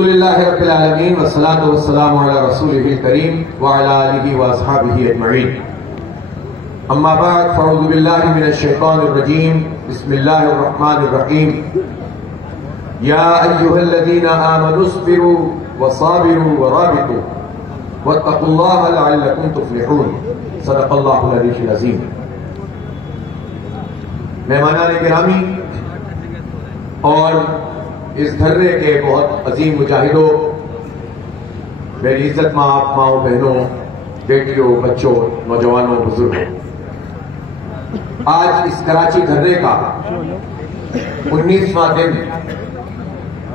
الحمدللہ رب العالمین والصلاة والسلام علی رسولہ الکریم وعلی آلہ واصحابہ اجمعین اما بعد فاعوذ باللہ من الشیطان الرجیم بسم اللہ الرحمن الرحیم یا ایہا الذین آمنوا اصبروا وصابروا ورابطوا واتقوا اللہ لعلکم تفلحون صدق اللہ العلی العظیم۔ مہمانان گرامی اور اس دھرنے کے بہت عظیم مجاہدوں، میری عزت ماؤں بہنوں، بیٹیوں، بچوں، نوجوانوں، بزرگوں، آج اس کراچی دھرنے کا 19واں دن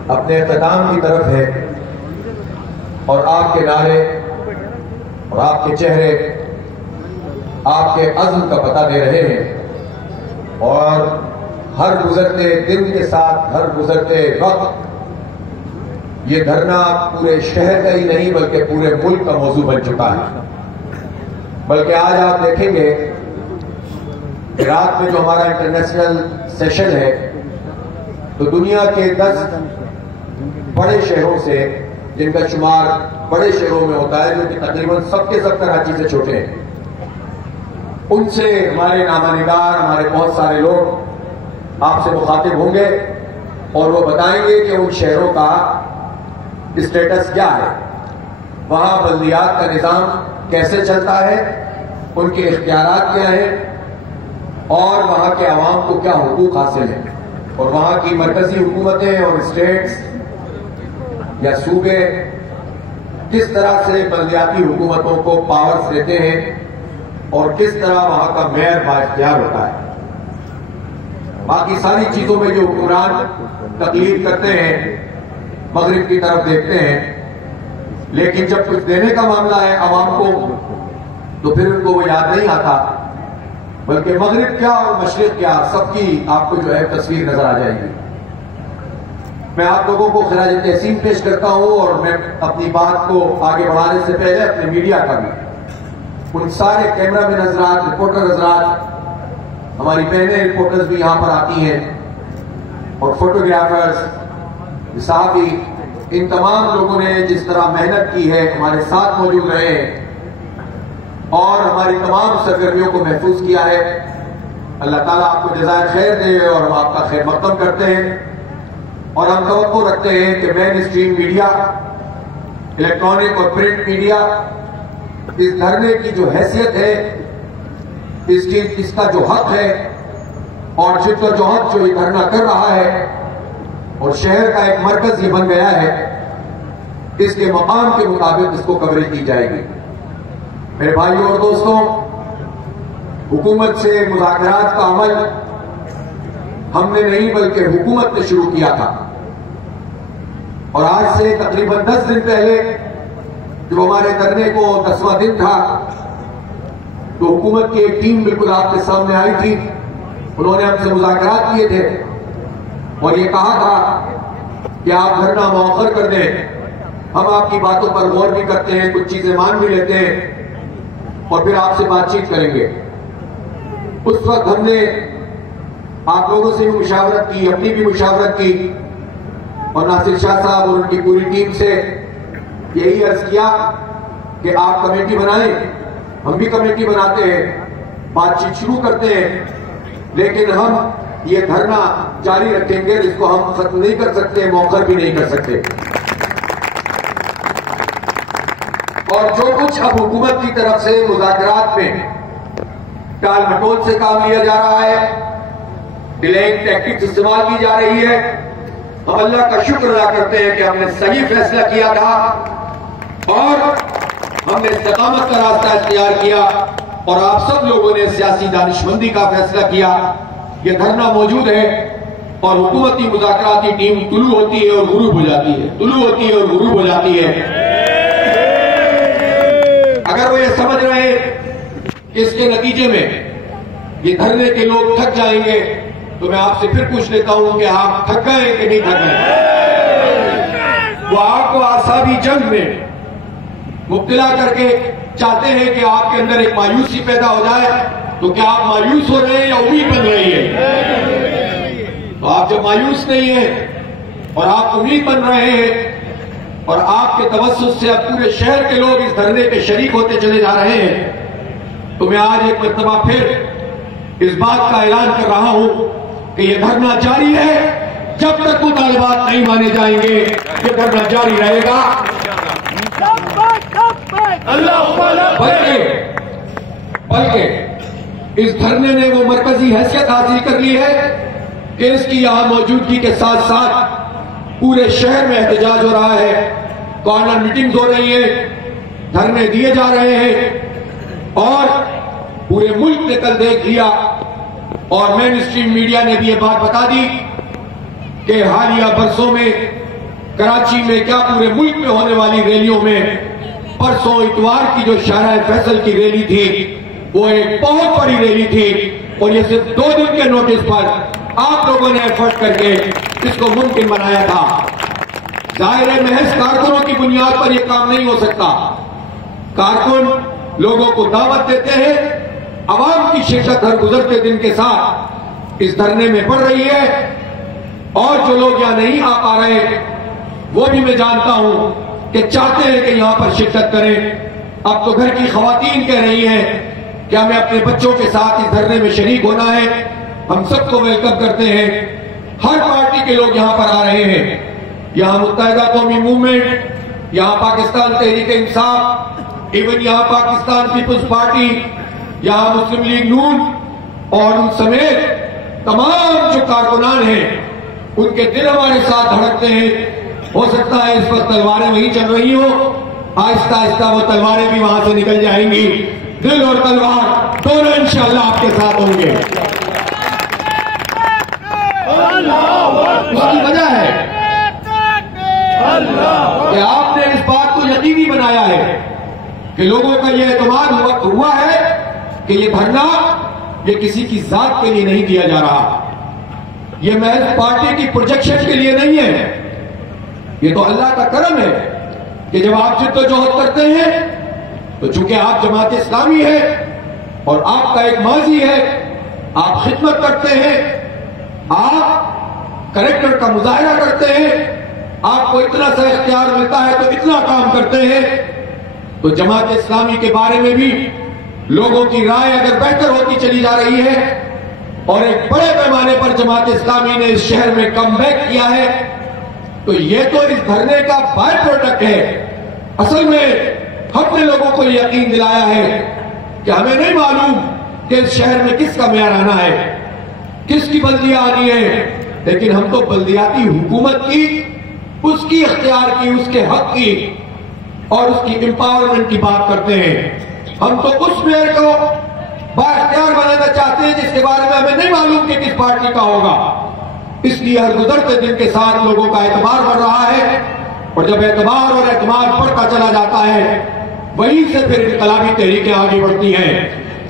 اپنے اختتام کی طرف ہے اور آپ کے نعرے اور آپ کے چہرے آپ کے عزم کا پتہ دے رہے ہیں، اور ہر گزرتے دن کے ساتھ، ہر گزرتے وقت یہ دھرنا پورے شہر کا ہی نہیں بلکہ پورے ملک کا موضوع بن چکا ہے۔ بلکہ آج آپ دیکھیں گے کہ رات میں جو ہمارا انٹرنیشنل سیشن ہے تو دنیا کے 10 بڑے شہروں سے، جن کا شمار بڑے شہروں میں ہوتا ہے جو کہ تقریباً سب کے سب کراچی سے چھوٹے ہیں، ان سے ہمارے نامہ نگار، ہمارے بہت سارے لوگ آپ سے مخاطب ہوں گے اور وہ بتائیں گے کہ ان شہروں کا اسٹیٹس کیا ہے، وہاں بلدیات کا نظام کیسے چلتا ہے، ان کے اختیارات کیا ہیں، اور وہاں کے عوام کو کیا حقوق حاصل ہیں، اور وہاں کی مرکزی حکومتیں اور اسٹیٹس یا صوبے کس طرح سے بلدیاتی حکومتوں کو پاورز دیتے ہیں اور کس طرح وہاں کا میئر بااختیار ہوتا ہے۔ باقی ساری چیزوں میں جو حکمران تقلید کرتے ہیں، مغرب کی طرف دیکھتے ہیں، لیکن جب کچھ دینے کا معاملہ ہے عوام کو تو پھر ان کو وہ یاد نہیں آتا، بلکہ مغرب کیا اور مشرق کیا سب کی آپ کو جو ہے تصویر نظر آ جائے گی۔ میں آپ لوگوں کو خراج تحسین پیش کرتا ہوں، اور میں اپنی بات کو آگے بڑھانے سے پہلے اپنے میڈیا کا بھی، ان سارے کیمرہ مین حضرات، رپورٹر حضرات، ہماری بہنیں رپورٹرز بھی یہاں پر آتی ہیں، اور فوٹوگرافرز، صحافی، ان تمام لوگوں نے جس طرح محنت کی ہے، ہمارے ساتھ موجود رہے ہیں اور ہماری تمام سرگرمیوں کو محفوظ کیا ہے۔ اللہ تعالیٰ آپ کو جزائے خیر دے، اور ہم آپ کا خیر مقدم کرتے ہیں، اور ہم توقع رکھتے ہیں کہ مین اسٹریم میڈیا، الیکٹرانک اور پرنٹ میڈیا اس دھرنے کی جو حیثیت ہے، اس کا جو حق ہے، اور جس کا جو حق جو یہ دھرنا کر رہا ہے اور شہر کا ایک مرکز یہ بن گیا ہے، اس کے مقام کے مطابق اس کو کوریج کی جائے گی۔ میرے بھائیوں اور دوستوں، حکومت سے مذاکرات کا عمل ہم نے نہیں بلکہ حکومت نے شروع کیا تھا، اور آج سے تقریباً 10 دن پہلے جو ہمارے دھرنے کو 10واں دن تھا تو حکومت کی ایک ٹیم بالکل آپ کے سامنے آئی تھی، انہوں نے ہم سے مذاکرات کیے تھے اور یہ کہا تھا کہ آپ دھرنا مؤخر کر دیں، ہم آپ کی باتوں پر غور بھی کرتے ہیں، کچھ چیزیں مان بھی لیتے ہیں اور پھر آپ سے بات چیت کریں گے۔ اس وقت ہم نے آپ لوگوں سے بھی مشاورت کی، اپنی بھی مشاورت کی، اور ناصر شاہ صاحب اور ان کی پوری ٹیم سے یہی عرض کیا کہ آپ کمیٹی بنائیں، ہم بھی کمیٹی بناتے ہیں، بات چیت شروع کرتے ہیں، لیکن ہم یہ دھرنا جاری رکھیں گے، اس کو ہم ختم نہیں کر سکتے، مؤخر بھی نہیں کر سکتے۔ اور جو کچھ اب حکومت کی طرف سے مذاکرات میں ٹال مٹول سے کام لیا جا رہا ہے، ڈیلینگ ٹیکٹکس استعمال کی جا رہی ہے، ہم اللہ کا شکر ادا کرتے ہیں کہ ہم نے صحیح فیصلہ کیا تھا اور ہم نے استقامت کا راستہ اختیار کیا، اور آپ سب لوگوں نے سیاسی دانشمندی کا فیصلہ کیا۔ یہ دھرنا موجود ہے اور حکومتی مذاکراتی ٹیم طلوع ہوتی ہے اور غروب ہو جاتی ہے، طلوع ہوتی ہے اور غروب ہو جاتی ہے۔ اگر وہ یہ سمجھ رہے ہیں کہ اس کے نتیجے میں یہ دھرنے کے لوگ تھک جائیں گے تو میں آپ سے پھر پوچھ لیتا ہوں کہ آپ تھک گئے کہ نہیں تھک گئے؟ وہ آپ کو اعصابی جنگ میں مبتلا کر کے چاہتے ہیں کہ آپ کے اندر ایک مایوسی پیدا ہو جائے، تو کیا آپ مایوس ہو رہے ہیں یا امید بن رہی ہے؟ تو آپ جب مایوس نہیں ہیں اور آپ امید بن رہے ہیں اور آپ کے توسط سے اب پورے شہر کے لوگ اس دھرنے کے شریک ہوتے چلے جا رہے ہیں، تو میں آج ایک مرتبہ پھر اس بات کا اعلان کر رہا ہوں کہ یہ دھرنا جاری ہے جب تک وہ طالبات نہیں مانے جائیں گے، یہ دھرنا جاری رہے گا۔ بلکہ اس دھرنے نے وہ مرکزی حیثیت حاصل کر لی ہے کہ اس کی یہاں موجودگی کے ساتھ ساتھ پورے شہر میں احتجاج ہو رہا ہے، کارنر میٹنگز ہو رہی ہیں، دھرنے دیے جا رہے ہیں، اور پورے ملک نے کل دیکھ لیا اور مین اسٹریم میڈیا نے بھی یہ بات بتا دی کہ حالیہ برسوں میں کراچی میں کیا پورے ملک میں ہونے والی ریلیوں میں پرسوں اتوار کی جو شارع فیصل کی ریلی تھی وہ ایک بہت بڑی ریلی تھی، اور یہ صرف 2 دن کے نوٹس پر آپ لوگوں نے ایفرٹ کر کے اس کو ممکن بنایا تھا۔ ظاہر ہے محض کارکنوں کی بنیاد پر یہ کام نہیں ہو سکتا۔ کارکن لوگوں کو دعوت دیتے ہیں، عوام کی شرکت ہر گزرتے دن کے ساتھ اس دھرنے میں بڑھ رہی ہے، اور جو لوگ یہاں نہیں آ پا رہے وہ بھی میں جانتا ہوں کہ چاہتے ہیں کہ یہاں پر شرکت کریں۔ اب تو گھر کی خواتین کہہ رہی ہیں کہ ہمیں اپنے بچوں کے ساتھ اس دھرنے میں شریک ہونا ہے، ہم سب کو ویلکم کرتے ہیں۔ ہر پارٹی کے لوگ یہاں پر آ رہے ہیں، یہاں متحدہ قومی موومنٹ، یہاں پاکستان تحریک انصاف، ایون یہاں پاکستان پیپلز پارٹی، یہاں مسلم لیگ نون، اور ان سمیت تمام جو کارکنان ہیں ان کے دل ہمارے ساتھ دھڑکتے ہیں۔ ہو سکتا ہے اس وقت تلواریں وہیں چل رہی ہوں، آہستہ آہستہ وہ تلواریں بھی وہاں سے نکل جائیں گی، دل اور تلوار دونوں انشاءاللہ آپ کے ساتھ ہوں گے۔ اس کی وجہ ہے کہ آپ نے اس بات کو یقینی بنایا ہے کہ لوگوں کا یہ اعتماد ہوا ہے کہ یہ دھرنا یہ کسی کی ذات کے لیے نہیں دیا جا رہا، یہ محض پارٹی کی پروجیکشن کے لیے نہیں ہے، یہ تو اللہ کا کرم ہے کہ جب آپ جد و جہد کرتے ہیں تو چونکہ آپ جماعت اسلامی ہے اور آپ کا ایک ماضی ہے، آپ خدمت کرتے ہیں، آپ کریکٹر کا مظاہرہ کرتے ہیں، آپ کو اتنا سا اختیار ملتا ہے تو اتنا کام کرتے ہیں، تو جماعت اسلامی کے بارے میں بھی لوگوں کی رائے اگر بہتر ہوتی چلی جا رہی ہے اور ایک بڑے پیمانے پر جماعت اسلامی نے اس شہر میں کم بیک کیا ہے، تو یہ تو اس دھرنے کا بائی پروڈکٹ ہے۔ اصل میں ہم نے لوگوں کو یقین دلایا ہے کہ ہمیں نہیں معلوم کہ اس شہر میں کس کا معیار آنا ہے، کس کی بلدیاں آنی ہے، لیکن ہم تو بلدیاتی حکومت کی، اس کی اختیار کی، اس کے حق کی اور اس کی امپاورمنٹ کی بات کرتے ہیں۔ ہم تو اس میئر کو با اختیار بنانا چاہتے ہیں جس کے بارے میں ہمیں نہیں معلوم کہ کس پارٹی کا ہوگا۔ اس لیے ہر گزرتے دن کے ساتھ لوگوں کا اعتبار بڑھ رہا ہے، اور جب اعتبار اور اعتماد بڑھتا چلا جاتا ہے وہیں سے پھر انقلابی تحریکیں آگے بڑھتی ہیں۔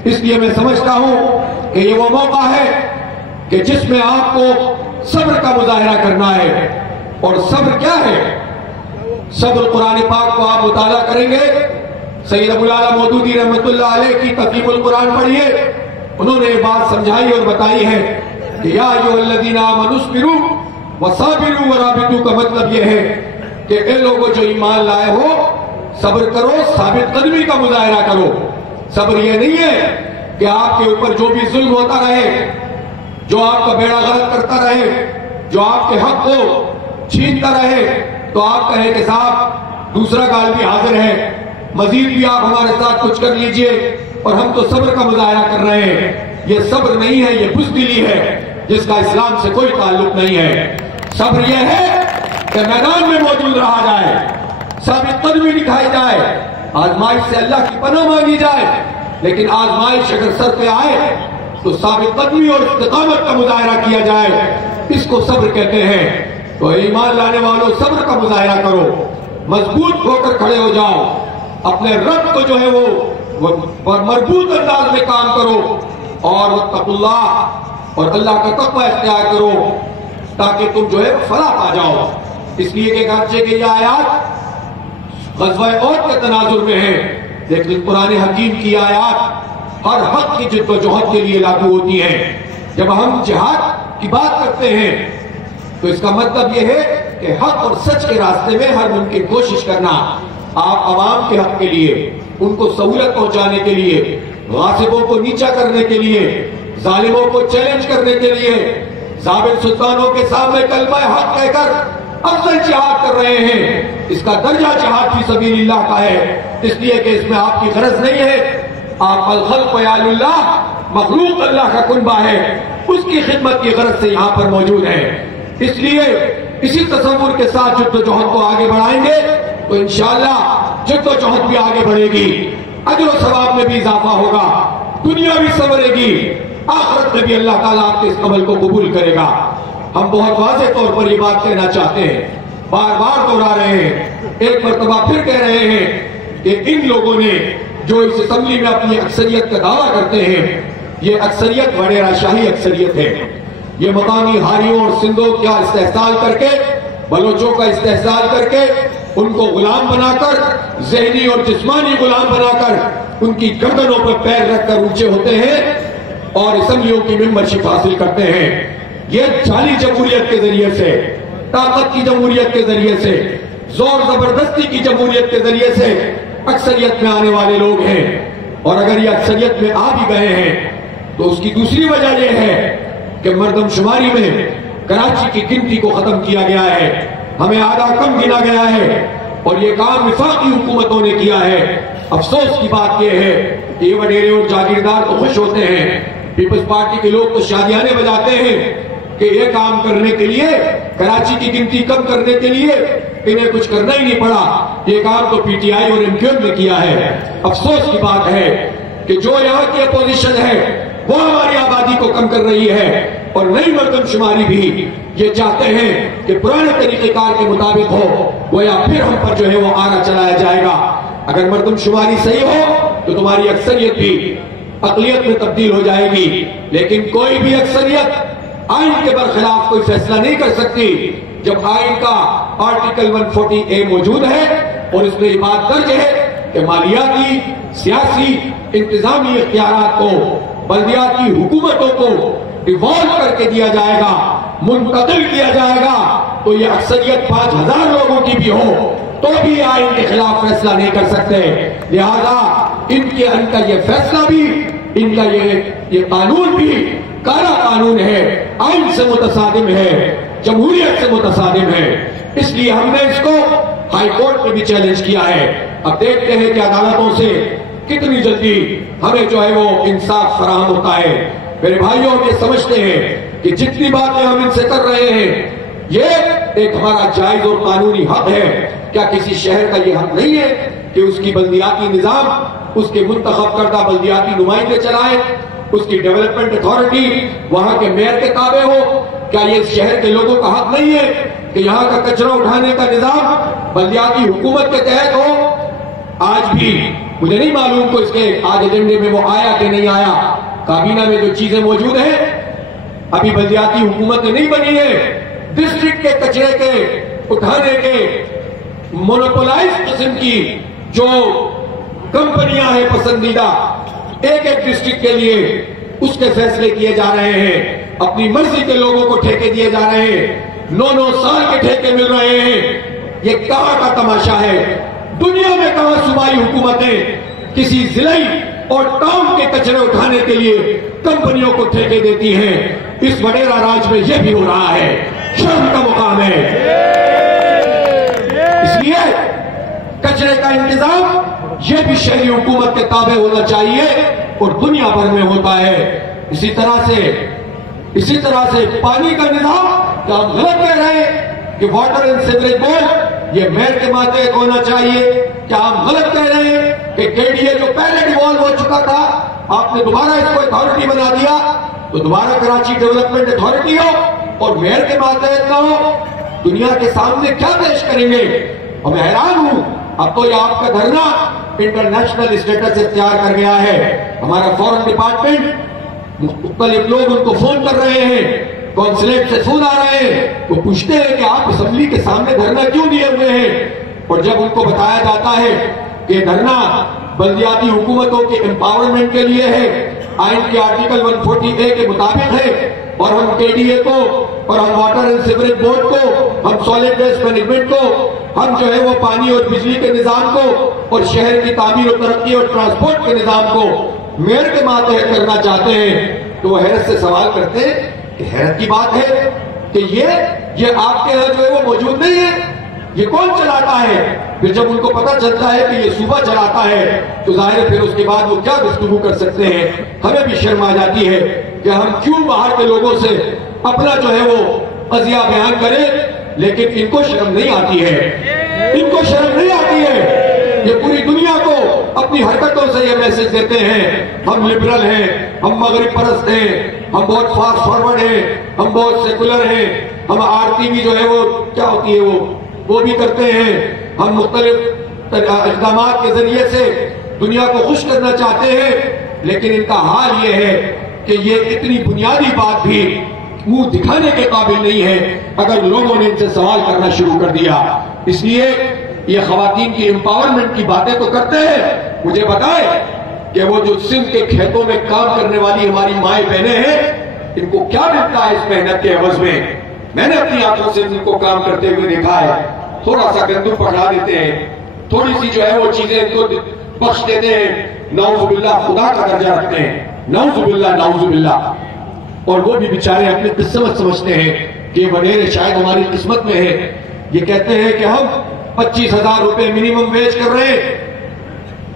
اس لیے میں سمجھتا ہوں کہ یہ وہ موقع ہے کہ جس میں آپ کو صبر کا مظاہرہ کرنا ہے، اور صبر کیا ہے؟ صبر قرآن پاک کو آپ مطالعہ کریں گے، سید ابو العالی مودودی رحمۃ اللہ علیہ کی تفہیم القرآن پڑھیے، انہوں نے یہ بات سمجھائی اور بتائی ہے کہ یا ایھا الذین آمنوا اصبروا وصابروا ورابطوا کا مطلب یہ ہے کہ اے لوگوں جو ایمان لائے ہو، صبر کرو، ثابت قدمی کا مظاہرہ کرو۔ صبر یہ نہیں ہے کہ آپ کے اوپر جو بھی ظلم ہوتا رہے، جو آپ کا بیڑا غلط کرتا رہے، جو آپ کے حق کو چھینتا رہے، تو آپ کہیں کہ صاحب دوسرا گال بھی حاضر ہے، مزید بھی آپ ہمارے ساتھ کچھ کر لیجئے، اور ہم تو صبر کا مظاہرہ کر رہے ہیں۔ یہ صبر نہیں ہے، یہ بزدلی ہے جس کا اسلام سے کوئی تعلق نہیں ہے۔ صبر یہ ہے کہ میدان میں موجود رہا جائے، ثابت قدمی دکھائی جائے، آزمائش سے اللہ کی پناہ مانگی جائے، لیکن آزمائش اگر سر پہ آئے تو ثابت قدمی اور استقامت کا مظاہرہ کیا جائے، اس کو صبر کہتے ہیں۔ تو ایمان لانے والوں صبر کا مظاہرہ کرو، مضبوط ہو کر کھڑے ہو جاؤ، اپنے رب کو جو ہے وہ مربوط انداز میں کام کرو، اور واتقوا اللہ، اور اللہ کا تقوی اختیار کرو تاکہ تم جو ہے فلاح پا جاؤ۔ اس لیے کہ اگرچہ کہ یہ آیات غزوہ احد کے تناظر میں ہے، لیکن قرآن حکیم کی آیات ہر حق کی جد و جہد کے لیے لاگو ہوتی ہیں۔ جب ہم جہاد کی بات کرتے ہیں تو اس کا مطلب یہ ہے کہ حق اور سچ کے راستے میں ہر ممکن کوشش کرنا. آپ عوام کے حق کے لیے، ان کو سہولت پہنچانے کے لیے، غاصبوں کو نیچا کرنے کے لیے، ظالموں کو چیلنج کرنے کے لیے، ظالم سلطانوں کے سامنے کلمہ حق کہہ کر افضل جہاد کر رہے ہیں. اس کا درجہ جہاد فی سبیل اللہ کا ہے، اس لیے کہ اس میں آپ کی غرض نہیں ہے. آپ الخلق یعل اللہ، مخلوق اللہ کا کنبہ ہے، اس کی خدمت کی غرض سے یہاں پر موجود ہے. اس لیے اسی تصور کے ساتھ جد و جہد کو آگے بڑھائیں گے تو انشاءاللہ جد و جہد بھی آگے بڑھے گی، اجر و ثواب میں بھی اضافہ ہوگا، دنیا بھی سنورے گی، آخرت میں بھی اللہ تعالیٰ آپ کے اس عمل کو قبول کرے گا. ہم بہت واضح طور پر یہ بات کہنا چاہتے ہیں، بار بار دہرا رہے ہیں، ایک مرتبہ پھر کہہ رہے ہیں کہ ان لوگوں نے جو اس اسمبلی میں اپنی اکثریت کا دعویٰ کرتے ہیں، یہ اکثریت وڈیرا شاہی اکثریت ہے. یہ مقامی ہاریوں اور سندھوں کا استحصال کر کے، بلوچوں کا استحصال کر کے، ان کو غلام بنا کر، ذہنی اور جسمانی غلام بنا کر، ان کی گردنوں پر پیر رکھ کر اونچے ہوتے ہیں اور اسمبلیوں کی ممبرشپ حاصل کرتے ہیں. یہ جعلی جمہوریت کے ذریعے سے، طاقت کی جمہوریت کے ذریعے سے، زور زبردستی کی جمہوریت کے ذریعے سے اکثریت میں آنے والے لوگ ہیں. اور اگر یہ اکثریت میں آ بھی گئے ہیں تو اس کی دوسری وجہ یہ ہے کہ مردم شماری میں کراچی کی گنتی کو ختم کیا گیا ہے، ہمیں آدھا کم گنا گیا ہے، اور یہ کام وفاقی حکومتوں نے کیا ہے. افسوس کی بات یہ ہے کہ یہ وڈیرے اور جاگیردار تو خوش ہوتے ہیں، پیپلز پارٹی کے لوگ تو شادیانے بجاتے ہیں کہ یہ کام کرنے کے لیے، کراچی کی گنتی کم کرنے کے لیے انہیں کچھ کرنا ہی نہیں پڑا، یہ کام تو پی ٹی آئی اور ایم کیو ایم نے کیا ہے. افسوس کی بات ہے کہ جو یہاں کی اپوزیشن ہے وہ ہماری آبادی کو کم کر رہی ہے، اور نئی مردم شماری بھی یہ چاہتے ہیں کہ پرانے طریقہ کار کے مطابق ہو، گویا پھر ہم پر جو ہے وہ آرا چلایا جائے گا. اگر مردم شماری صحیح ہو تو تمہاری اکثریت بھی اقلیت میں تبدیل ہو جائے گی، لیکن کوئی بھی اکثریت آئین کے برخلاف کوئی فیصلہ نہیں کر سکتی. جب آئین کا آرٹیکل 140A موجود ہے اور اس میں یہ بات درج ہے کہ مالیاتی، سیاسی، انتظامی اختیارات کو بلدیاتی حکومتوں کو ڈیوالو کر کے دیا جائے گا، منتقل کیا جائے گا، تو یہ اکثریت 5000 لوگوں کی بھی ہو تو بھی آئین کے خلاف فیصلہ نہیں کر سکتے. لہذا ان کا یہ فیصلہ بھی، ان کا یہ قانون بھی کالا قانون ہے، آئین سے متصادم ہے، جمہوریت سے متصادم ہے. اس لیے ہم نے اس کو ہائی کورٹ میں بھی چیلنج کیا ہے. اب دیکھتے ہیں کہ عدالتوں سے کتنی جلدی ہمیں جو ہے وہ انصاف فراہم ہوتا ہے. میرے بھائیوں، ہم یہ سمجھتے ہیں کہ جتنی باتیں ہم ان سے کر رہے ہیں یہ ایک ہمارا جائز اور قانونی حق ہے. کیا کسی شہر کا یہ حق نہیں ہے کہ اس کی بلدیاتی نظام، اس کے منتخب کردہ بلدیاتی نمائندے چلائیں، اس کی ڈیولپمنٹ اتھارٹی وہاں کے میئر کے تابع ہو؟ کیا یہ اس شہر کے لوگوں کا حق نہیں ہے کہ یہاں کا کچرا اٹھانے کا نظام بلدیاتی حکومت کے تحت ہو؟ آج بھی مجھے نہیں معلوم کہ اس کے آج ایجنڈے میں وہ آیا کہ نہیں آیا. کابینہ میں جو چیزیں موجود ہیں ابھی بلدیاتی حکومتیں نہیں بنی ہے. ڈسٹرکٹ کے کچرے کے اٹھانے کے مونوپولائز قسم کی جو کمپنیاں ہیں پسندیدہ، ایک ایک ڈسٹرکٹ کے لیے اس کے فیصلے کیے جا رہے ہیں، اپنی مرضی کے لوگوں کو ٹھیکے دیے جا رہے ہیں، 9 سال کے ٹھیکے مل رہے ہیں. یہ کہاں کا تماشا ہے؟ دنیا میں کہاں صوبائی حکومتیں کسی ضلعی اور ٹاؤن کے کچرے اٹھانے کے لیے کمپنیوں کو ٹھیکے دیتی ہیں؟ اس وڈیرا راج میں یہ بھی ہو رہا ہے. شرم کا مقام ہے. اس لیے کچرے کا انتظام یہ بھی شہری حکومت کے تابع ہونا چاہیے اور دنیا بھر میں ہوتا ہے. اسی طرح سے پانی کا نظام، کیا ہم غلط کہہ رہے ہیں کہ واٹر اینڈ سیوریج بورڈ یہ میئر کے ماتحت ہونا چاہیے؟ کیا ہم غلط کہہ رہے ہیں کہ KDA جو پہلے ڈیوالو ہو چکا تھا آپ نے دوبارہ اس کو اتھارٹی بنا دیا تو دوبارہ کراچی ڈیولپمنٹ اتھارٹی ہو اور میئر کے ماتحت نہ ہو؟ دنیا کے سامنے کیا پیش کریں گے؟ اور میں حیران ہوں، اب تو یہ آپ کا دھرنا انٹرنیشنل اسٹیٹس اختیار کر گیا ہے. ہمارا فورن ڈپارٹمنٹ مختلف لوگ ان کو فون کر رہے ہیں، کونسلیٹ سے فون آ رہے ہیں، وہ پوچھتے ہیں کہ آپ اسمبلی کے سامنے دھرنا کیوں دیے ہوئے ہیں؟ اور جب ان کو بتایا جاتا ہے کہ دھرنا بلدیاتی حکومتوں کے امپاورمنٹ کے لیے ہے، آئین کے آرٹیکل 140A کے مطابق ہے، اور ہم KDA کو اور ہم واٹر اینڈ سیوریج بورڈ کو، ہم سالڈ ویسٹ مینجمنٹ کو، ہم جو ہے وہ پانی اور بجلی کے نظام کو اور شہر کی تعمیر و ترقی اور ٹرانسپورٹ کے نظام کو میئر کے ماتحت کرنا چاہتے ہیں، تو وہ حیرت سے سوال کرتے ہیں کہ حیرت کی بات ہے کہ یہ آپ کے یہاں جو ہے وہ موجود نہیں ہے، یہ کون چلاتا ہے؟ پھر جب ان کو پتہ چلتا ہے کہ یہ صوبہ چلاتا ہے تو ظاہر ہے پھر اس کے بعد وہ کیا گفتگو کر سکتے ہیں۔ ہمیں بھی شرم آ جاتی ہے کہ ہم کیوں باہر کے لوگوں سے اپنا جو ہے وہ قضیہ بیان کریں، لیکن ان کو شرم نہیں آتی ہے، ان کو شرم نہیں آتی ہے۔ یہ پوری دنیا کو اپنی حرکتوں سے یہ میسج دیتے ہیں ہم لبرل ہیں، ہم مغرب پرست ہیں، ہم بہت فاسٹ فارورڈ ہیں، ہم بہت سیکولر ہیں، ہم آرتی بھی جو ہے وہ کیا ہوتی ہے وہ بھی کرتے ہیں، ہم مختلف اقدامات کے ذریعے سے دنیا کو خوش کرنا چاہتے ہیں، لیکن ان کا حال یہ ہے کہ یہ اتنی بنیادی بات بھی منہ دکھانے کے قابل نہیں ہے اگر لوگوں نے ان سے سوال کرنا شروع کر دیا۔ اس لیے یہ خواتین کی امپاورمنٹ کی باتیں تو کرتے ہیں، مجھے بتائیں کہ وہ جو سندھ کے کھیتوں میں کام کرنے والی ہماری مائیں بہنیں ہیں، ان کو کیا ملتا ہے اس محنت کے عوض میں؟ میں نے اپنی آنکھوں سے ان کو کام کرتے ہوئے دیکھا ہے، تھوڑا سا گندم پڑھا دیتے ہیں، تھوڑی سی جو ہے وہ چیزیں ان کو بخش دیتے ہیں، نعوذ باللہ خدا کا درجہ رکھتے ہیں، نعوذ باللہ نعوذ باللہ، اور وہ بھی بیچارے اپنی قسمت سمجھتے ہیں کہ یہ وڈیرے شاید ہماری قسمت میں ہے۔ یہ کہتے ہیں کہ ہم 25,000 روپے منیمم ویج کر رہے ہیں،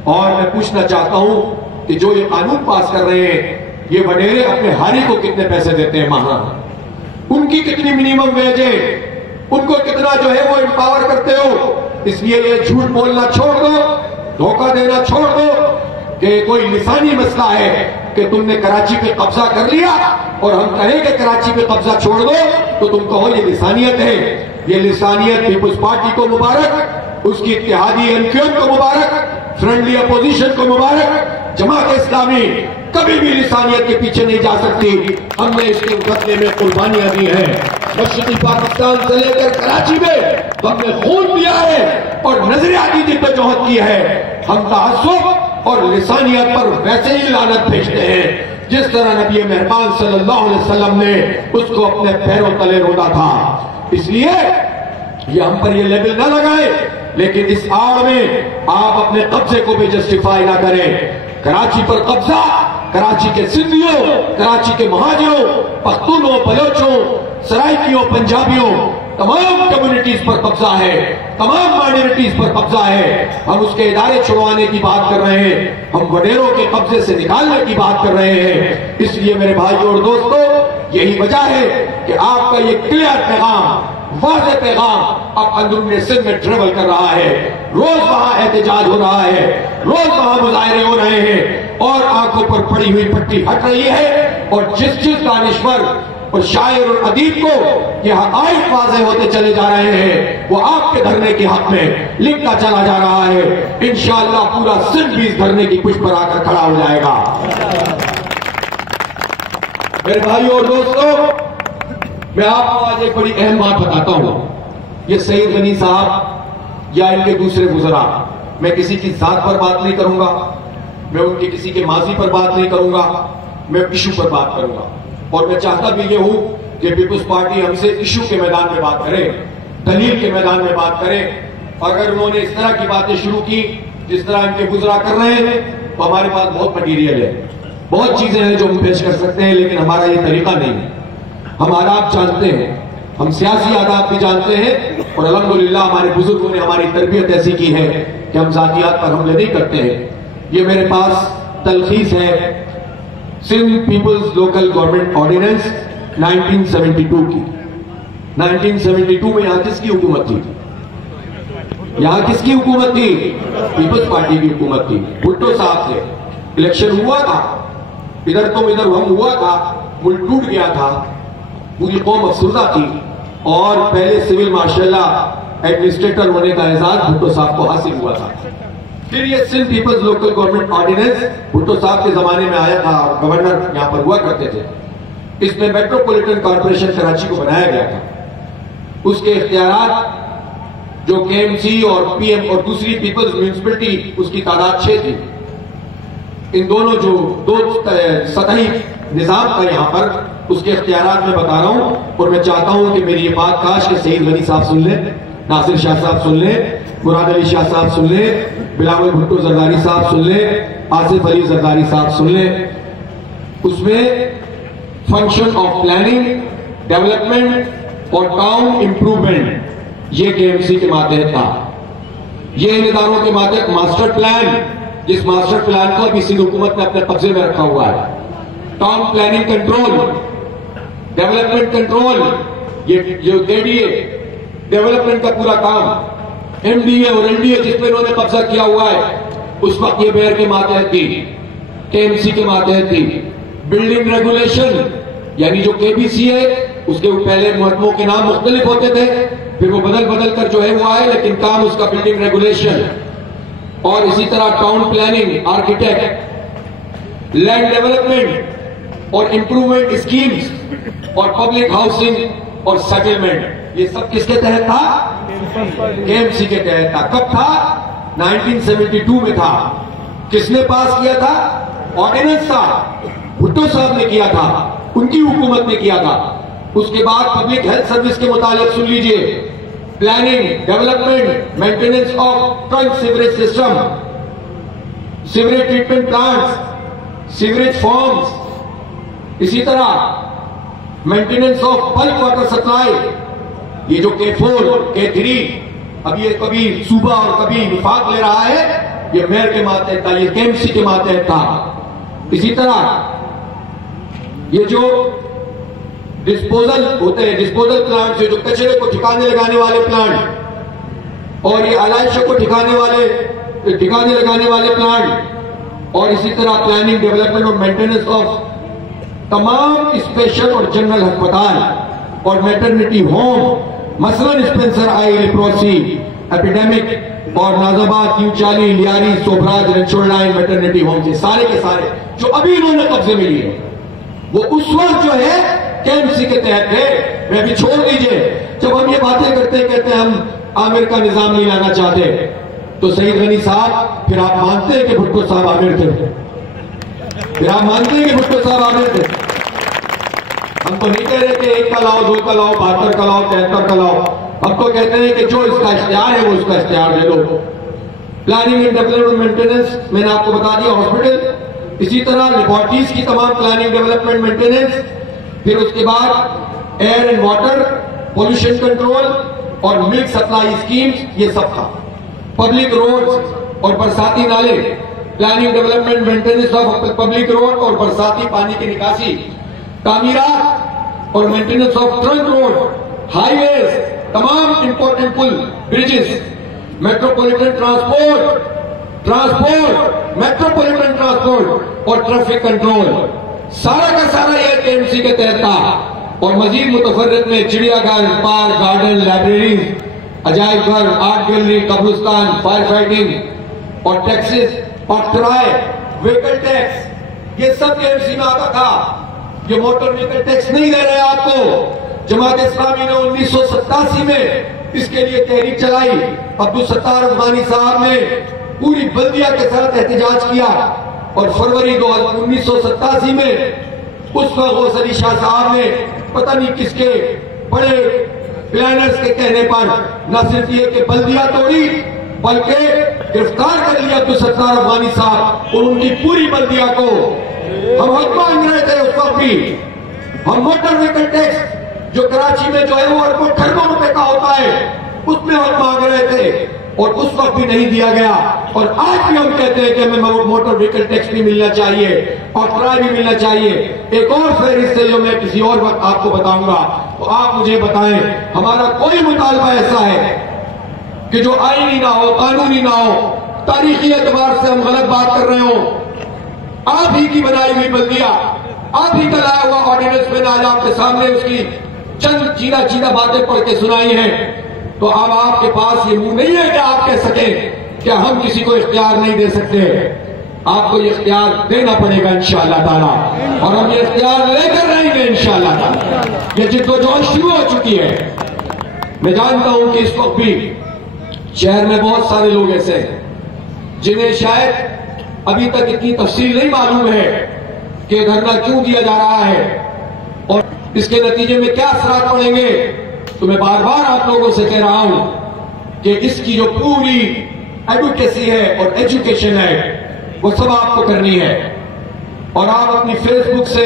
اور میں پوچھنا چاہتا ہوں کہ جو یہ قانون پاس کر رہے ہیں یہ وڈیرے اپنے ہاری کو کتنے پیسے دیتے ہیں ماہانہ، ان کی کتنی منیمم ویج ہے، ان کو کتنا جو ہے وہ امپاور کرتے ہو؟ اس لیے یہ جھوٹ بولنا چھوڑ دو، دھوکہ دینا چھوڑ دو کہ کوئی لسانی مسئلہ ہے کہ تم نے کراچی پہ قبضہ کر لیا اور ہم کہیں کہ کراچی پہ قبضہ چھوڑ دو تو تم کہو یہ لسانیت ہے۔ یہ لسانیت پیپلز پارٹی کو مبارک، اس کی اتحادی انفیون کو مبارک، فرینڈلی اپوزیشن کو مبارک، جماعت اسلامی کبھی بھی لسانیت کے پیچھے نہیں جا سکتی۔ ہم نے اس کے مقدمے میں قربانیاں دی ہیں، مشرقی پاکستان سے لے کر کراچی میں ہم نے خون دیا ہے اور نظریاتی جدوجہد کی ہے۔ ہم تعصب اور لسانیت پر ویسے ہی لعنت بھیجتے ہیں جس طرح نبی مہربان صلی اللہ علیہ وسلم نے اس کو اپنے پیروں تلے روندا تھا۔ اس لیے یہ ہم پر یہ لیبل نہ لگائے، لیکن اس آڑ میں آپ اپنے قبضے کو بھی جسٹیفائی نہ کریں۔ کراچی پر قبضہ کراچی کے سندھیوں، کراچی کے مہاجروں، پختونوں، بلوچوں، سرائکیوں، پنجابیوں، تمام کمیونٹیز پر قبضہ ہے، تمام مائنورٹیز پر قبضہ ہے۔ ہم اس کے ادارے چھڑوانے کی بات کر رہے ہیں، ہم وڈیروں کے قبضے سے نکالنے کی بات کر رہے ہیں۔ اس لیے میرے بھائیوں اور دوستو، یہی وجہ ہے کہ آپ کا یہ کلیئر پیغام، واضح پیغام اب اندرون سندھ میں ٹریول کر رہا ہے۔ روز وہاں احتجاج ہو رہا ہے، روز وہاں مظاہرے ہو رہے ہیں، اور آنکھوں پر پڑی ہوئی پٹی ہٹ رہی ہے، اور جس دانشور اور شاعر اور ادیب کو یہ حقائق واضح ہوتے چلے جا رہے ہیں، وہ آپ کے دھرنے کے حق میں لکھتا چلا جا رہا ہے۔ انشاءاللہ پورا سندھ بھی اس دھرنے کی پشت پر آ کر کھڑا ہو جائے گا۔ میرے بھائیوں اور دوستوں، میں آپ کو آج ایک بڑی اہم بات بتاتا ہوں۔ یہ سید غنی صاحب یا ان کے دوسرے وزراء، میں کسی کی ذات پر بات نہیں کروں گا، میں ان کے کسی کے ماضی پر بات نہیں کروں گا، میں ایشو پر بات کروں گا، اور میں چاہتا بھی یہ ہوں کہ پیپلز پارٹی ہم سے ایشو کے میدان میں بات کرے، دلیل کے میدان میں بات کرے۔ اور اگر انہوں نے اس طرح کی باتیں شروع کی جس طرح ان کے وزراء کر رہے ہیں تو ہمارے پاس بہت مٹیریل ہے، بہت چیزیں ہیں جو ہم پیش کر سکتے ہیں، لیکن ہمارا یہ طریقہ نہیں ہے۔ ہم آداب جانتے ہیں، ہم سیاسی آداب بھی جانتے ہیں، اور الحمدللہ ہمارے بزرگوں نے ہماری تربیت ایسی کی ہے کہ ہم ذاتیات پر حملے نہیں کرتے ہیں۔ یہ میرے پاس تلخیص ہے Sindh peoples local government ordinance 1972 کی۔ 1972 میں یہاں کس کی حکومت تھی؟ یہاں کس کی حکومت تھی؟ پیپلز پارٹی کی حکومت تھی، بھٹو صاحب سے الیکشن ہوا تھا، ادھر تو ادھر ہم ہوا تھا، ملک ٹوٹ گیا تھا، پوری قوم افسردہ تھی، اور پہلے سول ماشاءاللہ ایڈمنسٹریٹر ہونے کا اعزاز بھٹو صاحب کو حاصل ہوا تھا۔ پھر یہ Sindh peoples local government ordinance Bhutto صاحب کے زمانے میں آیا تھا، گورنر یہاں پر ہوا کرتے تھے۔ اس میں میٹروپولیٹن کارپوریشن کراچی کو بنایا گیا تھا۔ اس کے اختیارات جو کے ایم سی اور پی ایم اور دوسری پیپلز میونسپلٹی، اس کی تعداد 6 تھی۔ ان دونوں جو دو سطحی نظام کا یہاں پر اس کے اختیارات میں بتا رہا ہوں، اور میں چاہتا ہوں کہ میری یہ بات کاش کہ سعید غنی صاحب سن لیں، ناصر شاہ صاحب سن لیں، مراد علی شاہ صاحب سن لیں، بلاول بھٹو زرداری صاحب سن لیں، آصف علی زرداری صاحب سن لیں۔ اس میں فنکشن آف پلاننگ، ڈیولپمنٹ اور ٹاؤن امپروومنٹ، یہ KMC کے ماتحت تھا۔ یہ ان اداروں کے ماتحت ماسٹر پلان، جس ماسٹر پلان کو ابھی سندھ حکومت نے اپنے قبضے میں رکھا ہوا ہے، town planning control, development control, یہ جو DDA ڈیولپمنٹ کا پورا کام، MDA اور NDA جس پہ انہوں نے قبضہ کیا ہوا ہے، اس وقت یہ بیر کے ماتحت تھی، KMC کے ماتحت تھی۔ بلڈنگ ریگولیشن، یعنی جو KBC ہے، اس کے پہلے محکموں کے نام مختلف ہوتے تھے، پھر وہ بدل کر جو ہے وہ آئے، لیکن کام اس کا بلڈنگ ریگولیشن، اور اسی طرح town planning, architect, land development اور امپروومنٹ اسکیمز، اور پبلک ہاؤسنگ اور سیٹلمنٹ، یہ سب کس کے تحت تھا؟ KMC کے تحت تھا۔ کب تھا؟ 1972 میں تھا۔ کس نے پاس کیا تھا؟ آرڈیننس تھا، بھٹو صاحب نے کیا تھا، ان کی حکومت نے کیا تھا۔ اس کے بعد پبلک ہیلتھ سروس کے متعلق سن لیجئے، planning, development, maintenance of trunk sewerage system, sewerage treatment plants, sewerage farms, اسی طرح maintenance of bulk water supply, یہ جو K4 K3 اب یہ کبھی صوبہ اور کبھی وفاق لے رہا ہے، یہ میئر کے ماتحت تھا، یہ KMC کے ماتحت تھا۔ اسی طرح یہ جو ڈسپوزل ہوتے ہیں، ڈسپوزل پلانٹ، جو کچرے کو ٹھکانے لگانے والے پلانٹ، اور یہ علائشوں کو ٹھکانے لگانے والے پلانٹ، اور اسی طرح پلاننگ، ڈیولپمنٹ اور مینٹیننس آف تمام اسپیشل اور جنرل ہسپتال اور میٹرنٹی ہوم، مثلاً اسپنسر آئی لیپروسی ایپیڈیمک اور نازآباد، نیو چالی، Lyari, سوبراج، Ranchore line maternity home, سے سارے کے سارے جو ابھی انہوں نے قبضے میں لیے، وہ اس وقت جو ہے KMC کے تحت ہے۔ میں بھی چھوڑ دیجئے، جب ہم یہ باتیں کرتے کہتے ہیں ہم عامر کا نظام نہیں لانا چاہتے، تو سعید غنی صاحب پھر آپ مانتے ہیں کہ بھٹو صاحب عامر تھے؟ پھر آپ مانتے ہیں کہ بھٹو صاحب عامر تھے؟ ہم تو نہیں کہہ رہے کہ 1 کا لاؤ، 2 کا لاؤ، 72 کا لاؤ، 73 کا لاؤ، ہم تو کہتے ہیں کہ جو اس کا اختیار ہے وہ اس کا اختیار دے دو۔ پلاننگ اینڈ ڈیولپمنٹ مینٹیننس، میں نے آپ کو بتا دیا، ہاسپٹل، اسی طرح لیبارٹریز کی تمام پلاننگ، ڈیولپمنٹ، مینٹیننس، پھر اس کے بعد air and water pollution control اور ملک سپلائی اسکیمز، یہ سب تھا۔ پبلک روڈز اور برساتی نالے، planning, development, maintenance of public road اور برساتی پانی کی نکاسی، تعمیرات اور maintenance of trunk road, highways, تمام امپورٹنٹ پل، bridges, metropolitan transport, metropolitan transport اور ٹریفک کنٹرول، سارا کا سارا یہ KMC کے تحت تھا۔ اور مزید متفرق میں چڑیا گھر، پارک، گارڈن، لائبریریز، عجائب گھر، آرٹ گیلری، قبرستان، فائر فائٹنگ اور ٹیکسز اور کرائے، ویکل ٹیکس، یہ سب KMC میں آتا تھا۔ یہ موٹر ویکل ٹیکس نہیں دے رہے آپ کو۔ جماعت اسلامی نے 1987 میں اس کے لیے تحریک چلائی، عبدالستار افغانی صاحب نے پوری بلدیہ کے ساتھ احتجاج کیا، اور فروری 1987 میں اس وقت غوث علی شاہ صاحب نے پتہ نہیں کس کے بڑے پلانرز کے کہنے پر نہ صرف یہ کہ بلدیہ توڑی، بلکہ گرفتار کر لیا عبدالستار افغانی صاحب اور ان کی پوری بلدیہ کو۔ ہم حق مانگ رہے تھے اس وقت بھی، ہم موٹر ویکل ٹیکس جو کراچی میں جو ہے وہ اربوں کھربوں روپے کا ہوتا ہے، اس میں حق مانگ رہے تھے، اور اس وقت بھی نہیں دیا گیا۔ اور آج بھی ہم کہتے ہیں کہ ہمیں موٹر ویکل ٹیکس بھی ملنا چاہیے اور کرایہ بھی ملنا چاہیے۔ ایک اور فہرست ہے جو میں کسی اور وقت آپ کو بتاؤں گا، تو آپ مجھے بتائیں ہمارا کوئی مطالبہ ایسا ہے کہ جو آئینی نہ ہو، قانونی نہ ہو، تاریخی اعتبار سے ہم غلط بات کر رہے ہوں؟ آپ ہی کی بنائی ہوئی بلدیہ، آپ ہی کا لایا ہوا آرڈیننس میں نے آج آپ کے سامنے اس کی چند چیدہ باتیں پڑھ کے سنائی ہیں، تو اب آپ کے پاس یہ منہ نہیں ہے کہ آپ کہہ سکیں کہ ہم کسی کو اختیار نہیں دے سکتے۔ آپ کو یہ اختیار دینا پڑے گا انشاءاللہ تعالیٰ، اور ہم یہ اختیار لے کر رہیں گے انشاءاللہ تعالیٰ۔ یہ جدوجہد شروع ہو چکی ہے۔ میں جانتا ہوں کہ اس وقت بھی شہر میں بہت سارے لوگ ایسے ہیں جنہیں شاید ابھی تک اتنی تفصیل نہیں معلوم ہے کہ دھرنا کیوں دیا جا رہا ہے، اور اس کے نتیجے میں کیا اثرات پڑیں گے؟ تو میں بار بار آپ لوگوں سے کہہ رہا ہوں کہ اس کی جو پوری ایڈوکیسی ہے اور ایجوکیشن ہے وہ سب آپ کو کرنی ہے، اور آپ اپنی فیس بک سے،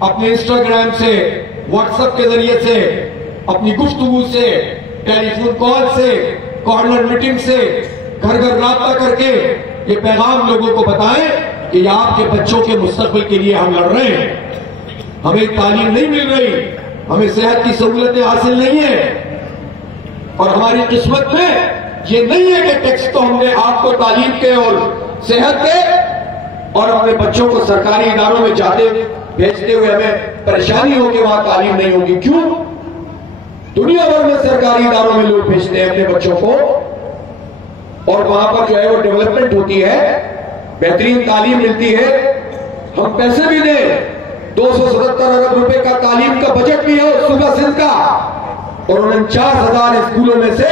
اپنے انسٹاگرام سے، واٹس ایپ کے ذریعے سے، اپنی گفتگو سے، ٹیلی فون کال سے، کارنر میٹنگ سے، گھر گھر رابطہ کر کے یہ پیغام لوگوں کو بتائیں کہ یہ آپ کے بچوں کے مستقبل کے لیے ہم لڑ رہے ہیں، ہمیں تعلیم نہیں مل رہی، ہمیں صحت کی سہولتیں حاصل نہیں ہیں، اور ہماری قسمت میں یہ نہیں ہے کہ ٹیکس تو ہم نے آپ کو تعلیم کے اور صحت کے، اور اپنے بچوں کو سرکاری اداروں میں جاتے بھیجتے ہوئے ہمیں پریشانی ہوگی وہاں تعلیم نہیں ہوگی۔ کیوں؟ دنیا بھر میں سرکاری اداروں میں لوگ بھیجتے ہیں اپنے بچوں کو، اور وہاں پر جو ہے وہ ڈیولپمنٹ ہوتی ہے، بہترین تعلیم ملتی ہے، ہم پیسے بھی دیں، 277 ارب روپے کا تعلیم کا بجٹ بھی ہے صوبہ سندھ کا، اور 49,000 اسکولوں میں سے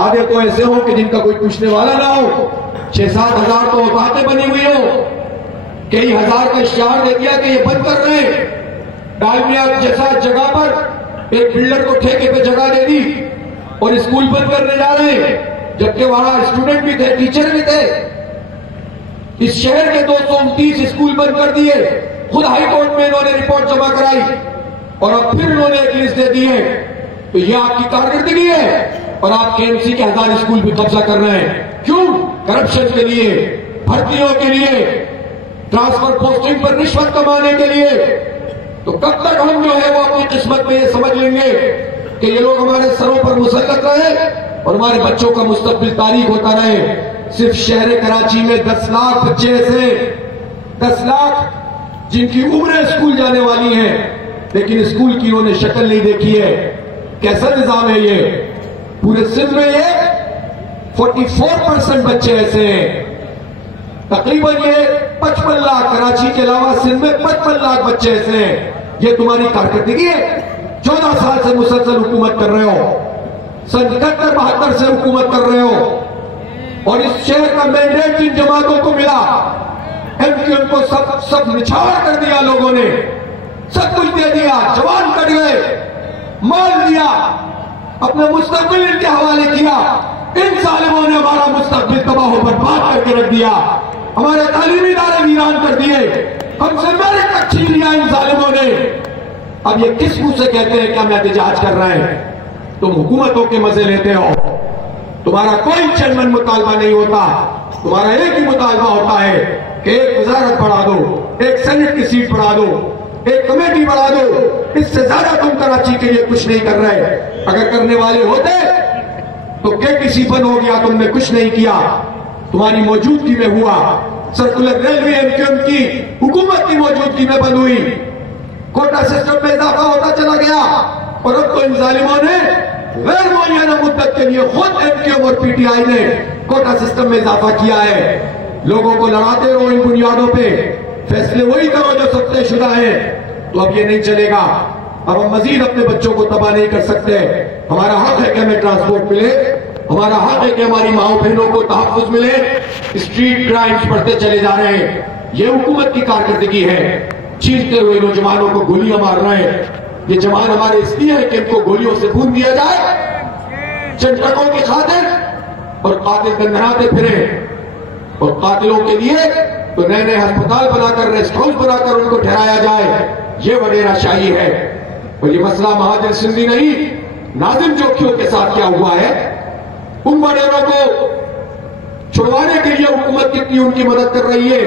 آدھے تو ایسے ہوں کہ جن کا کوئی پوچھنے والا نہ ہو، 6-7 ہزار تو اوقاتیں بنی ہوئی ہوں، کئی ہزار کا اشتہار دے دیا کہ یہ بند کر رہے ہیں، ڈالمیا جیسا جگہ پر ایک بلڈر کو ٹھیکے پہ جگہ دے دی اور اسکول بند کرنے جا رہے ہیں، جبکہ وہاں اسٹوڈنٹ بھی تھے، ٹیچر بھی تھے۔ اس شہر کے 229 اسکول بند کر دیے، خود ہائی کورٹ میں انہوں نے رپورٹ جمع کرائی، اور اب پھر انہوں نے ایک لسٹ دے دی ہے۔ تو یہ آپ کی کارکردگی ہے، اور آپ کے KMC کے 1000 اسکول بھی قبضہ کر رہے ہیں۔ کیوں؟ کرپشن کے لیے، بھرتیوں کے لیے، ٹرانسفر پوسٹنگ پر رشوت کمانے کے لیے۔ تو کب تک ہم جو ہے وہ اپنی قسمت میں یہ سمجھ لیں گے کہ یہ لوگ ہمارے سروں پر مسلط رہے اور ہمارے بچوں کا مستقبل تاریک ہوتا رہے؟ صرف شہر کراچی میں 10 لاکھ بچے ایسے، 10 لاکھ جن کی عمریں اسکول جانے والی ہیں، لیکن اسکول کی انہوں نے شکل نہیں دیکھی ہے۔ کیسا نظام ہے یہ؟ پورے سندھ میں یہ 44% بچے ایسے ہیں، تقریباً یہ 55 لاکھ، کراچی کے علاوہ سندھ میں 55 لاکھ بچے ایسے ہیں۔ یہ تمہاری کارکردگی ہے؟ 14 سال سے مسلسل حکومت کر رہے ہو، سن 71-72 سے حکومت کر رہے ہو، اور اس شہر کا مینڈیٹ جن جماعتوں کو ملا، MQM کو سب نچھاور کر دیا لوگوں نے، سب کچھ دے دیا، جوان کٹ گئے، مال دیا، اپنا مستقبل ان کے حوالے کیا۔ ان ظالموں نے ہمارا مستقبل تباہ و برباد کر کے رکھ دیا، ہمارے تعلیمی ادارے ویران کر دیے، ہم سے میرٹ تک چھین لیا ان ظالموں نے۔ اب یہ کس منہ سے کہتے ہیں کہ ہم احتجاج کر رہے ہیں؟ تم حکومتوں کے مزے لیتے ہو، تمہارا کوئی چیئرمین مطالبہ نہیں ہوتا، تمہارا ایک ہی مطالبہ ہوتا ہے کہ ایک وزارت بڑھا دو، ایک سینٹ کی سیٹ بڑھا دو، ایک کمیٹی بڑھا دو۔ اس سے زیادہ تم کراچی کے لیے کچھ نہیں کر رہے۔ اگر کرنے والے ہوتے تو KTC بند ہو گیا، تم نے کچھ نہیں کیا، تمہاری موجودگی میں ہوا۔ سرکولر ریلوے MQM کی حکومت کی موجودگی میں بند ہوئی، کوٹا سسٹم میں اضافہ ہوتا چلا گیا، اور اب تو ان ظالموں نے غیر معینہ مدت کے لیے خود MQM اور PTI نے کوٹا سسٹم میں اضافہ کیا ہے۔ لوگوں کو لڑاتے رہو ان بنیادوں پہ، فیصلے وہی کرو جو سطح شدہ ہیں۔ تو اب یہ نہیں چلے گا، اب ہم مزید اپنے بچوں کو تباہ نہیں کر سکتے۔ ہمارا حق ہے کہ ہمیں ٹرانسپورٹ ملے، ہمارا حق ہے کہ ہماری ماؤں بہنوں کو تحفظ ملے۔ اسٹریٹ کرائمز بڑھتے چلے جا رہے ہیں، یہ حکومت کی کارکردگی ہے۔ چیختے ہوئے نوجوانوں کو گولیاں مار رہے ہیں، یہ جوان ہمارے اس لیے ہے کہ ان کو گولیوں سے خون دیا جائے چند ٹکوں کی خاطر، اور قاتل گنگناتے پھرے، اور قاتلوں کے لیے تو نئے نئے ہسپتال بنا کر، ریسٹ ہاؤس بنا کر ان کو ٹھہرایا جائے۔ یہ وڈیرا شاہی ہے، اور یہ مسئلہ مہاجر سندھی نہیں، ناظم جوکھیوں کے ساتھ کیا ہوا ہے۔ ان وڈیروں کو چھڑوانے کے لیے حکومت کتنی ان کی مدد کر رہی ہے،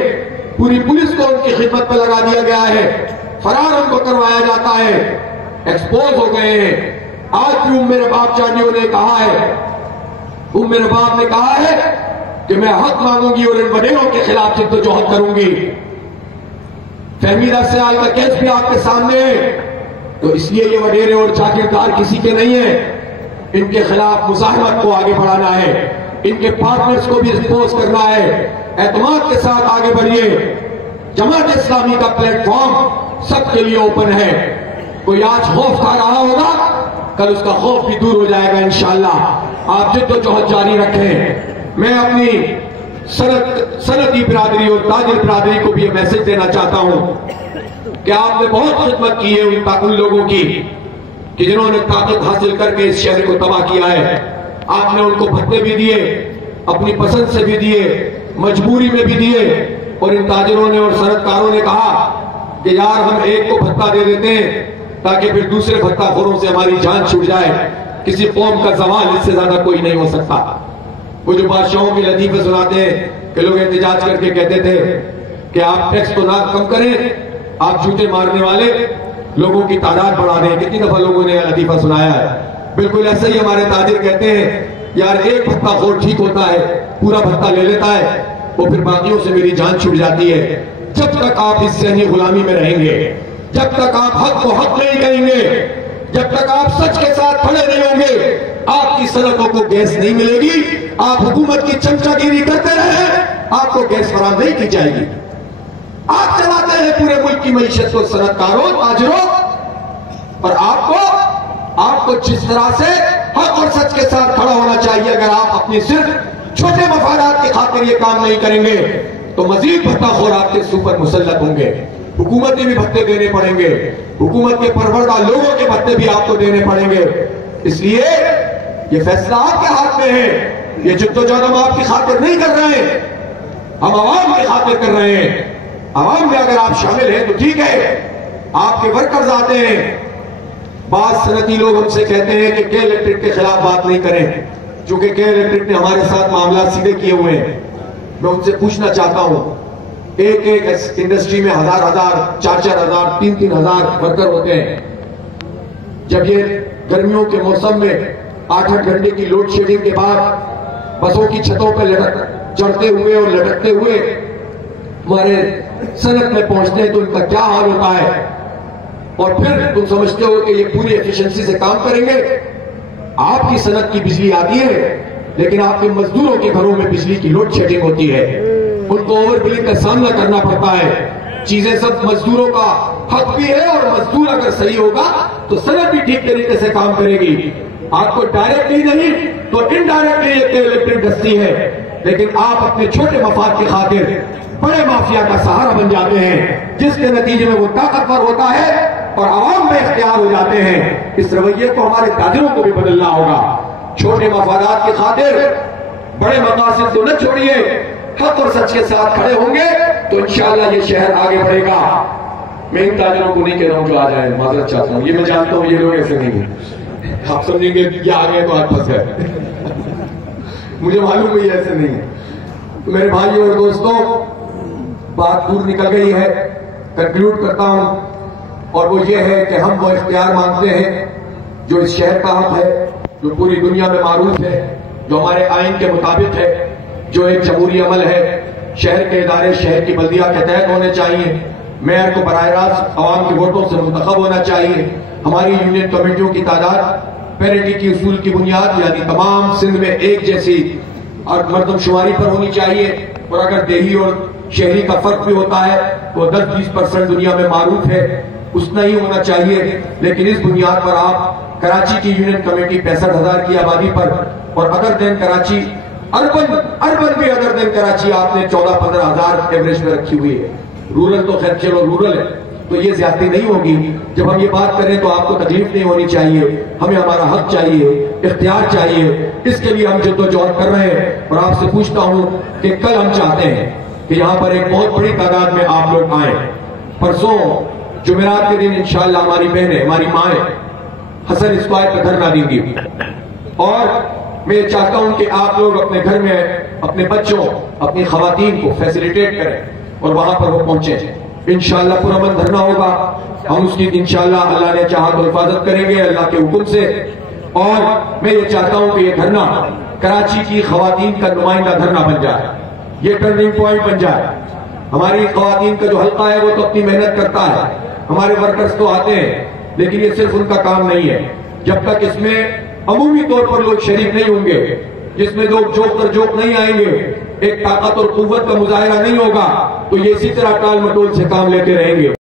پوری پولیس کو ان کی خدمت پہ لگا دیا گیا ہے، فرار ان کو کروایا جاتا ہے، ایکسپوز ہو گئے ہیں۔ آج بھی میرے باپ جانیوں نے کہا ہے، میرے باپ نے کہا ہے کہ میں حق مانگوں گی اور ان وڈیروں کے خلاف جد و جہد کروں گی۔ فہمی 10 سال کا کیس بھی آپ کے سامنے ہے، تو اس لیے یہ وڈیرے اور جاگیردار کسی کے نہیں ہیں، ان کے خلاف مزاحمت کو آگے بڑھانا ہے، ان کے پارٹنرز کو بھی ایکسپوز کرنا ہے۔ اعتماد کے ساتھ آگے بڑھیے، جماعت اسلامی کا پلیٹ فارم سب کے لیے اوپن ہے۔ کوئی آج خوف کھا رہا ہوگا، کل اس کا خوف بھی دور ہو جائے گا انشاءاللہ۔ آپ جد و جہد جاری رکھیں۔ میں اپنی صنعتی برادری اور تاجر برادری کو بھی یہ میسج دینا چاہتا ہوں کہ آپ نے بہت خدمت کی ہے ان لوگوں کی کہ جنہوں نے طاقت حاصل کر کے اس شہر کو تباہ کیا ہے. آپ نے ان کو بھتے بھی دیے, اپنی پسند سے بھی دیے, مجبوری میں بھی دیے, اور ان تاجروں نے اور صنعت کاروں نے کہا کہ یار ہم ایک کو بھتا دے دیتے ہیں تاکہ پھر دوسرے بھتا خوروں سے ہماری جان چھوٹ جائے. کسی قوم کا زوال اس سے زیادہ کوئی نہیں ہو سکتا. وہ جو بادشاہوں کے لطیفے سناتے ہیں کہ لوگ احتجاج کر کے کہتے تھے کہ آپ ٹیکس تو نہ کم کریں, آپ جھوٹے مارنے والے لوگوں کی تعداد بڑھا دیں. کتنی دفعہ لوگوں نے یہ لطیفہ سنایا ہے. بالکل ایسا ہی ہمارے تاجر کہتے ہیں یار ایک بھتا خور ٹھیک ہوتا ہے, پورا بھتا لے لیتا ہے, وہ پھر باقیوں سے میری جان چھوٹ جاتی ہے. جب تک آپ اس ذہنی غلامی میں رہیں گے, جب تک آپ حق کو حق نہیں کہیں گے, جب تک آپ سچ کے ساتھ کھڑے نہیں ہوں گے, آپ کی صنعتوں کو گیس نہیں ملے گی. آپ حکومت کی چمچہ گیری کرتے رہے, آپ کو گیس فراہم نہیں کی جائے گی. آپ چلاتے ہیں پورے ملک کی معیشت کو, صنعت کاروں, تاجروں, اور آپ کو جس طرح سے حق اور سچ کے ساتھ کھڑا ہونا چاہیے. اگر آپ اپنی صرف چھوٹے مفادات کی خاطر یہ کام نہیں کریں گے تو مزید بھتا خور آپ کے اوپر مسلط ہوں گے. حکومت بھی بھتے دینے پڑیں گے, حکومت کے پروردہ لوگوں کے بھتے بھی آپ کو دینے پڑیں گے. اس لیے یہ فیصلہ آپ کے ہاتھ میں ہے. یہ جدوجہد ہم آپ کی خاطر نہیں کر رہے ہیں, ہم عوام کی خاطر کر رہے ہیں. عوام میں اگر آپ شامل ہیں تو ٹھیک ہے, آپ کے ورکرز آتے ہیں. بعض صنعتی لوگ ہم سے کہتے ہیں کہ کے الیکٹرک کے خلاف بات نہیں کریں, چونکہ کے الیکٹرک نے ہمارے ساتھ معاملات سیدھے کیے ہوئے ہیں. میں ان سے پوچھنا چاہتا ہوں, ایک انڈسٹری میں 1000 4,000 3,000 ورکر ہوتے ہیں. جب یہ گرمیوں کے موسم میں 8 گھنٹے کی لوڈ شیڈنگ کے بعد بسوں کی چھتوں پہ چڑھتے ہوئے اور لٹکتے ہوئے ہمارے صنعت میں پہنچتے ہیں تو ان کا کیا حال ہوتا ہے. اور پھر تم سمجھتے ہو کہ یہ پوری ایفیشنسی سے کام کریں گے. آپ کی صنعت کی بجلی آتی ہے لیکن آپ کے مزدوروں کے گھروں میں بجلی کی لوڈ شیڈنگ ہوتی ہے, ان کو اوور بلنگ کا سامنا کرنا پڑتا ہے. چیزیں سب مزدوروں کا حق بھی ہے, اور مزدور اگر صحیح ہوگا تو صنعت بھی ٹھیک طریقے سے کام کرے گی. آپ کو ڈائریکٹلی نہیں تو انڈائریکٹلی یہ الیکٹرک دستی ہے, لیکن آپ اپنے چھوٹے مفاد کی خاطر بڑے مافیا کا سہارا بن جاتے ہیں, جس کے نتیجے میں وہ طاقتور ہوتا ہے اور عوام میں اختیار ہو جاتے ہیں. اس رویے کو ہمارے تاجروں کو بھی بدلنا ہوگا. چھوٹے مفادات کی خاطر بڑے مقاصد کو نہ چھوڑیے, حق اور سچ کے ساتھ کھڑے ہوں گے تو انشاءاللہ یہ شہر آگے بڑھے گا. میں ان تاجروں کو نہیں کہہ رہا ہوں جو آ جائیں, معذرت چاہتا ہوں, یہ میں جانتا ہوں یہ لوگ ایسے نہیں ہیں. آپ سمجھیں گے یہ آ گئے تو آپ پھنس گئے, مجھے معلوم ہے یہ ایسے نہیں ہے. میرے بھائیوں اور دوستوں, بات دور نکل گئی ہے, کنکلوڈ کرتا ہوں, اور وہ یہ ہے کہ ہم وہ اختیار مانگتے ہیں جو اس شہر کا حق ہے, جو پوری دنیا میں معروف ہے, جو ہمارے آئین کے مطابق ہے, جو ایک جمہوری عمل ہے. شہر کے ادارے شہر کی بلدیہ کے تحت ہونے چاہیے. میئر کو براہ راست عوام کے ووٹوں سے منتخب ہونا چاہیے. ہماری یونین کمیٹیوں کی تعداد پیریٹی کی اصول کی بنیاد یعنی تمام سندھ میں ایک جیسی اور مردم شماری پر ہونی چاہیے. اور اگر دیہی اور شہری کا فرق بھی ہوتا ہے وہ 10-20% دنیا میں معروف ہے, اتنا ہی ہونا چاہیے. لیکن اس بنیاد پر آپ کراچی کی یونین کمیٹی 65,000 کی آبادی پر, اور ادر دین کراچی اربن بھی ادر دین کراچی آپ نے 14-15,000 ایوریج میں رکھی ہوئی ہے. رورل تو خیر چلو رورل ہے تو یہ زیادتی نہیں ہوگی. جب ہم یہ بات کریں تو آپ کو تکلیف نہیں ہونی چاہیے. ہمیں ہمارا حق چاہیے, اختیار چاہیے. اس کے لیے ہم جدوجہد کر رہے ہیں. اور آپ سے پوچھتا ہوں کہ کل ہم چاہتے ہیں کہ یہاں پر ایک بہت بڑی تعداد میں آپ لوگ آئیں. پرسوں جمعرات کے دن انشاءاللہ ہماری بہنیں, ہماری مائیں حسن اسکوائر پہ دھرنا دیں گی, اور میں یہ چاہتا ہوں کہ آپ لوگ اپنے گھر میں اپنے بچوں, اپنی خواتین کو فیسیلیٹیٹ کریں اور وہاں پر وہ پہنچیں. انشاءاللہ پرامن دھرنا ہوگا. ہم اس کی انشاءاللہ اللہ نے چاہا تو حفاظت کریں گے اللہ کے حکم سے. اور میں یہ چاہتا ہوں کہ یہ دھرنا کراچی کی خواتین کا نمائندہ دھرنا بن جائے, یہ ٹرننگ پوائنٹ بن جائے. ہماری خواتین کا جو حلقہ ہے وہ تو اپنی محنت کرتا ہے, ہمارے ورکرز تو آتے ہیں, لیکن یہ صرف ان کا کام نہیں ہے. جب تک اس میں عمومی طور پر لوگ شریک نہیں ہوں گے, جس میں لوگ جوک پر جوک نہیں آئیں گے, ایک طاقت اور قوت کا مظاہرہ نہیں ہوگا, تو یہ اسی طرح ٹال مٹول سے کام لیتے رہیں گے.